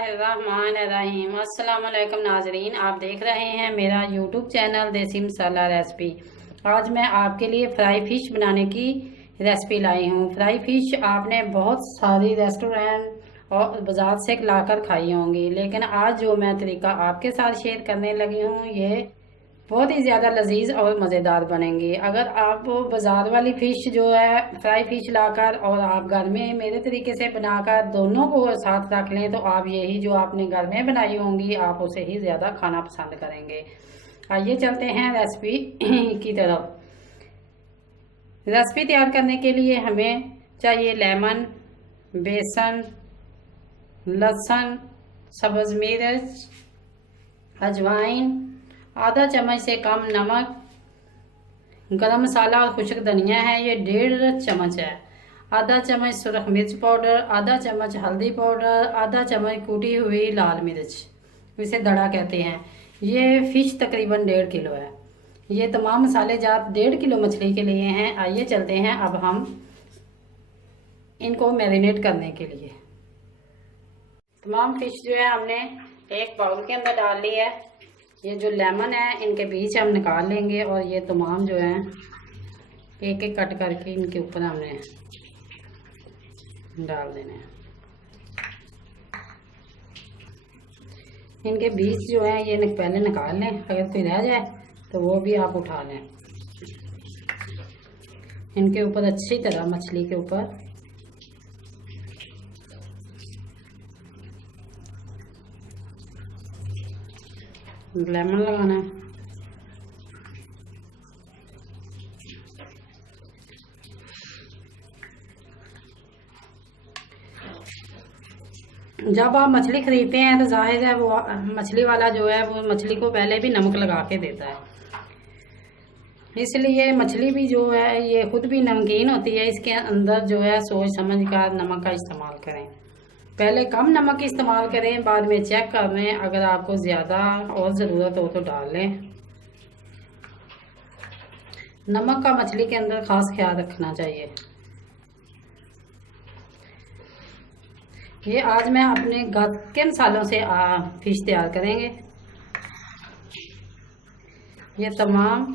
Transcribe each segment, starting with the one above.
बिस्मिल्लाहिर्रहमानिर्रहीम। अस्सलाम वालेकुम नाजरीन, आप देख रहे हैं मेरा यूट्यूब चैनल देसी मसाला रेसिपी। आज मैं आपके लिए फ्राई फिश बनाने की रेसिपी लाई हूँ। फ्राई फिश आपने बहुत सारी रेस्टोरेंट और बाजार से लाकर खाई होंगी, लेकिन आज जो मैं तरीका आपके साथ शेयर करने लगी हूँ ये बहुत ही ज़्यादा लजीज और मज़ेदार बनेंगी। अगर आप बाज़ार वाली फ़िश जो है फ्राई फ़िश लाकर और आप घर में मेरे तरीके से बनाकर दोनों को साथ रख लें तो आप यही जो आपने घर में बनाई होंगी आप उसे ही ज़्यादा खाना पसंद करेंगे। आइए चलते हैं रेसिपी की तरफ। रेसिपी तैयार करने के लिए हमें चाहिए लेमन, बेसन, लहसुन, सब्ज़ मिर्च, अजवाइन, आधा चम्मच से कम नमक, गरम मसाला और खुश्क धनिया है ये 1.5 चम्मच है, आधा चम्मच सुरख मिर्च पाउडर, आधा चम्मच हल्दी पाउडर, आधा चम्मच कूटी हुई लाल मिर्च, इसे दड़ा कहते हैं। ये फ़िश तकरीबन 1.5 किलो है। ये तमाम मसाले जात 1.5 किलो मछली के लिए हैं। आइए चलते हैं अब हम इनको मैरिनेट करने के लिए। तमाम फ़िश जो है हमने एक बाउल के अंदर डाल ली है। ये जो लेमन है इनके बीच हम निकाल लेंगे और ये तमाम जो है एक एक कट करके इनके ऊपर हमने डाल देने हैं। इनके बीच जो है ये पहले निकाल लें, अगर कोई रह जाए तो वो भी आप उठा लें। इनके ऊपर अच्छी तरह मछली के ऊपर लेमन लगाना है। जब आप मछली खरीदते हैं तो जाहिर है वो मछली वाला जो है वो मछली को पहले भी नमक लगा के देता है, इसलिए मछली भी जो है ये खुद भी नमकीन होती है। इसके अंदर जो है सोच समझ कर नमक का इस्तेमाल करें। पहले कम नमक इस्तेमाल करें, बाद में चेक कर लें, अगर आपको ज़्यादा और ज़रूरत हो तो डाल लें। नमक का मछली के अंदर ख़ास ख्याल रखना चाहिए। ये आज मैं अपने घर के मसालों से फिश तैयार करेंगे। ये तमाम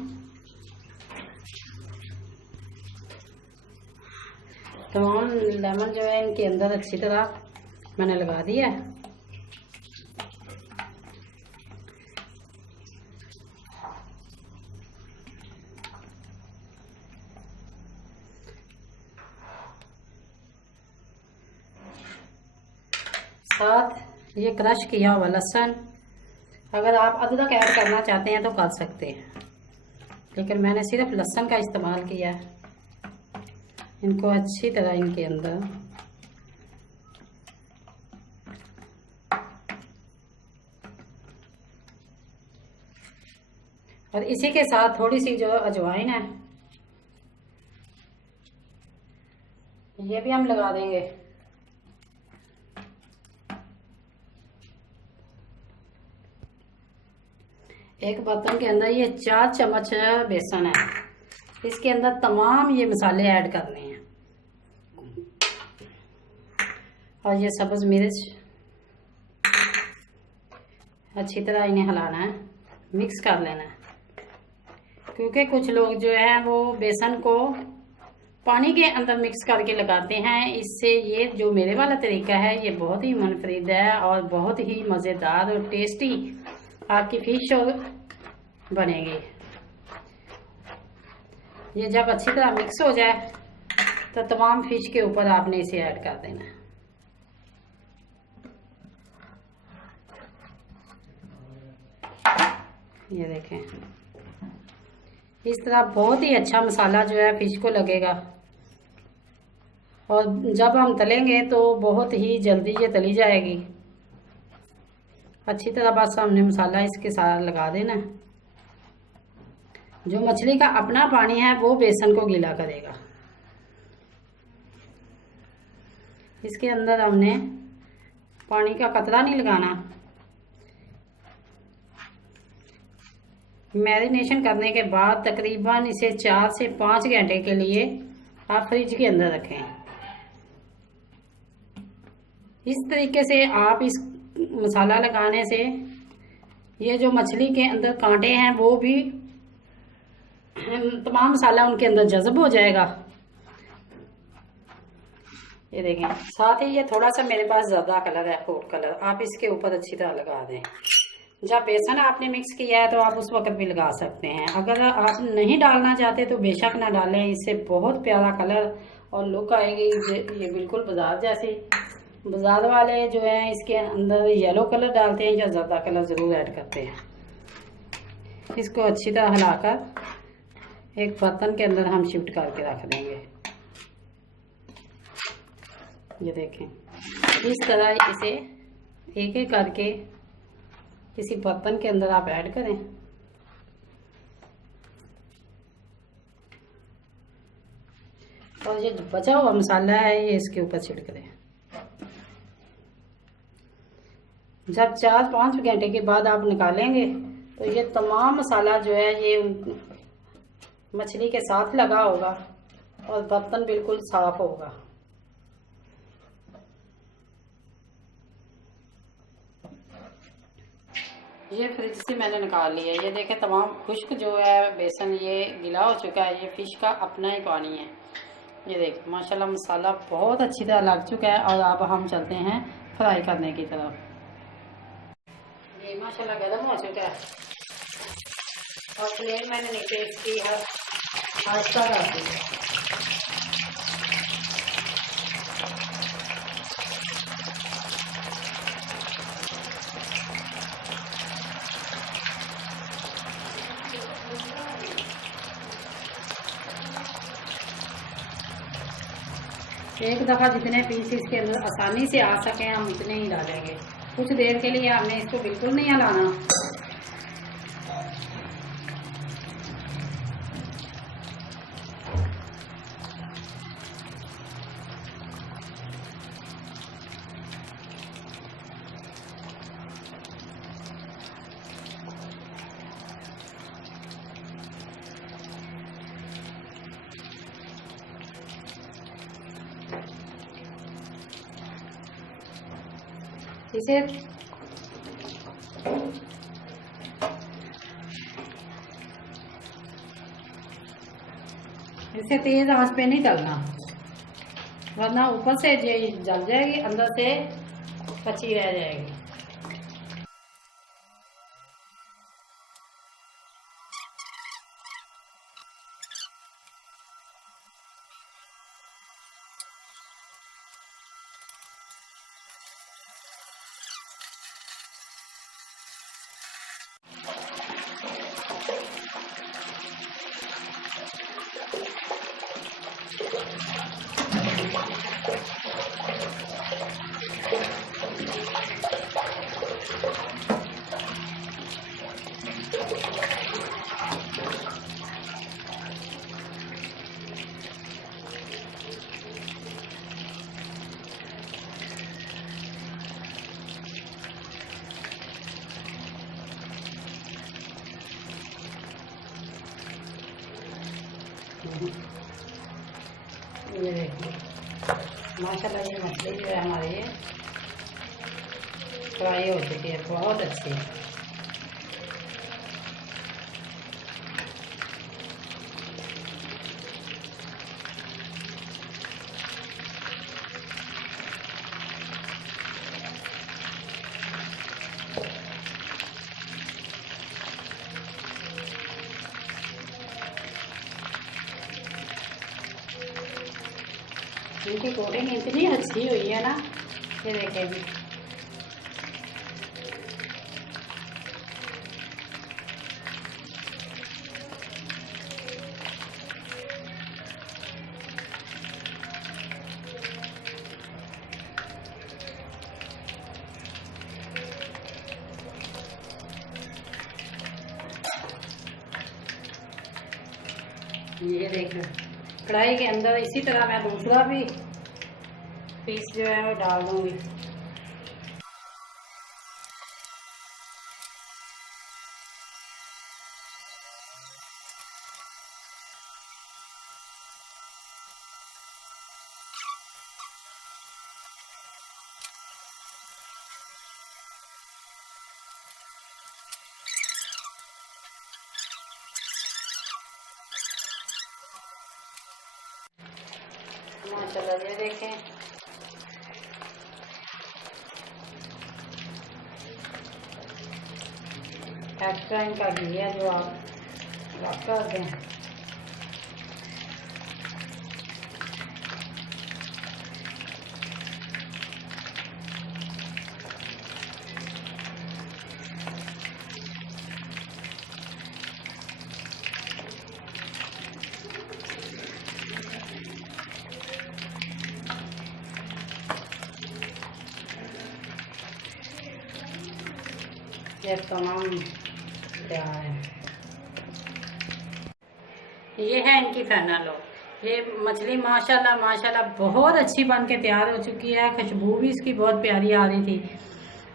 लेमन जो है इनके अंदर अच्छी तरह मैंने लगा दिया है। साथ ये क्रश किया हुआ लहसुन, अगर आप अदरक ऐड करना चाहते हैं तो कर सकते हैं, लेकिन मैंने सिर्फ लहसुन का इस्तेमाल किया है। इनको अच्छी तरह इनके अंदर और इसी के साथ थोड़ी सी जो अजवाइन है ये भी हम लगा देंगे। एक बर्तन के अंदर ये 4 चम्मच बेसन है, इसके अंदर तमाम ये मसाले ऐड करने हैं और ये सब्ज़ मिर्च अच्छी तरह इन्हें हिलाना है, मिक्स कर लेना है। क्योंकि कुछ लोग जो है वो बेसन को पानी के अंदर मिक्स करके लगाते हैं, इससे ये जो मेरे वाला तरीका है ये बहुत ही मुनफरिद है और बहुत ही मज़ेदार और टेस्टी आपकी फ़िश बनेगी। ये जब अच्छी तरह मिक्स हो जाए तो तमाम फ़िश के ऊपर आपने इसे ऐड कर देना है। ये देखें, इस तरह बहुत ही अच्छा मसाला जो है फ़िश को लगेगा और जब हम तलेंगे तो बहुत ही जल्दी ये तली जाएगी। अच्छी तरह बस हमने मसाला इसके साथ लगा देना है। जो मछली का अपना पानी है वो बेसन को गीला करेगा। इसके अंदर हमने पानी का कतरा नहीं लगाना। मैरिनेशन करने के बाद तकरीबन इसे 4 से 5 घंटे के लिए आप फ्रिज के अंदर रखें। इस तरीके से आप इस मसाला लगाने से ये जो मछली के अंदर कांटे हैं वो भी तमाम मसाला उनके अंदर जज़ब हो जाएगा। ये देखें, साथ ही ये थोड़ा सा मेरे पास ज़्यादा कलर है, फूड कलर, आप इसके ऊपर अच्छी तरह लगा दें। जब बेसन आपने मिक्स किया है तो आप उस वक्त भी लगा सकते हैं। अगर आप नहीं डालना चाहते तो बेशक ना डालें, इससे बहुत प्यारा कलर और लुक आएगी। ये बिल्कुल बाजार जैसी। बाजार वाले जो है इसके अंदर येलो कलर डालते हैं या ज़्यादा कलर ज़रूर ऐड करते हैं। इसको अच्छी तरह हिलाकर एक बर्तन के अंदर हम शिफ्ट करके रख देंगे। ये देखें, इस तरह इसे एक एक करके किसी बर्तन के अंदर आप ऐड करें। और ये बचा हुआ मसाला है ये इसके ऊपर छिड़क दें। जब 4-5 घंटे के बाद आप निकालेंगे तो ये तमाम मसाला जो है ये मछली के साथ लगा होगा और बर्तन बिल्कुल साफ होगा। ये फ्रिज से मैंने निकाल लिया। ये देखें, तमाम खुश्क जो है बेसन ये गीला हो चुका है। ये फिश का अपना ही पानी है। ये देखें, माशाल्लाह मसाला बहुत अच्छी तरह लग चुका है। और अब हम चलते हैं फ्राई करने की तरफ। ये माशाल्लाह गर्म हो चुका है और फ्लेम मैंने नीचे इसकी आहिस्ता कर दी है। एक दफ़ा जितने पीस इसके अंदर आसानी से आ सके हम उतने ही डालेंगे। कुछ देर के लिए हमने इसको बिल्कुल नहीं हिलाना। इसे तेज आंच पे नहीं तलना, वरना ऊपर से जल जाएगी, अंदर से कच्ची रह जाएगी। ये देखिए, माशाल्लाह ये मछली जो है हमारी ये फ्राई हो चुकी है, बहुत अच्छी है। इनकी कोटिंग इतनी अच्छी हुई है ना, ये देखें भी। ये देखो, कढ़ाई के अंदर इसी तरह मैं दूसरा भी पीस जो है वो डाल दूंगी। माशाल्लाह ये देखें, एक्स्ट्रा इनका घी है जो आप रख कर दें। ये तमाम तैयार है। ये है इनकी फाइनल लुक। ये मछली माशाल्लाह माशाल्लाह बहुत अच्छी बन के तैयार हो चुकी है। खुशबू भी इसकी बहुत प्यारी आ रही थी।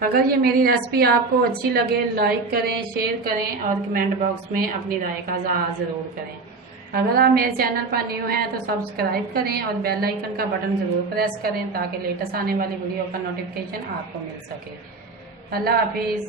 अगर ये मेरी रेसिपी आपको अच्छी लगे, लाइक करें, शेयर करें और कमेंट बॉक्स में अपनी राय का इज़हार ज़रूर करें। अगर आप मेरे चैनल पर न्यू हैं तो सब्सक्राइब करें और बेल आइकन का बटन ज़रूर प्रेस करें ताकि लेटेस्ट आने वाली वीडियो का नोटिफिकेशन आपको मिल सके। अल्लाह हाफिज़।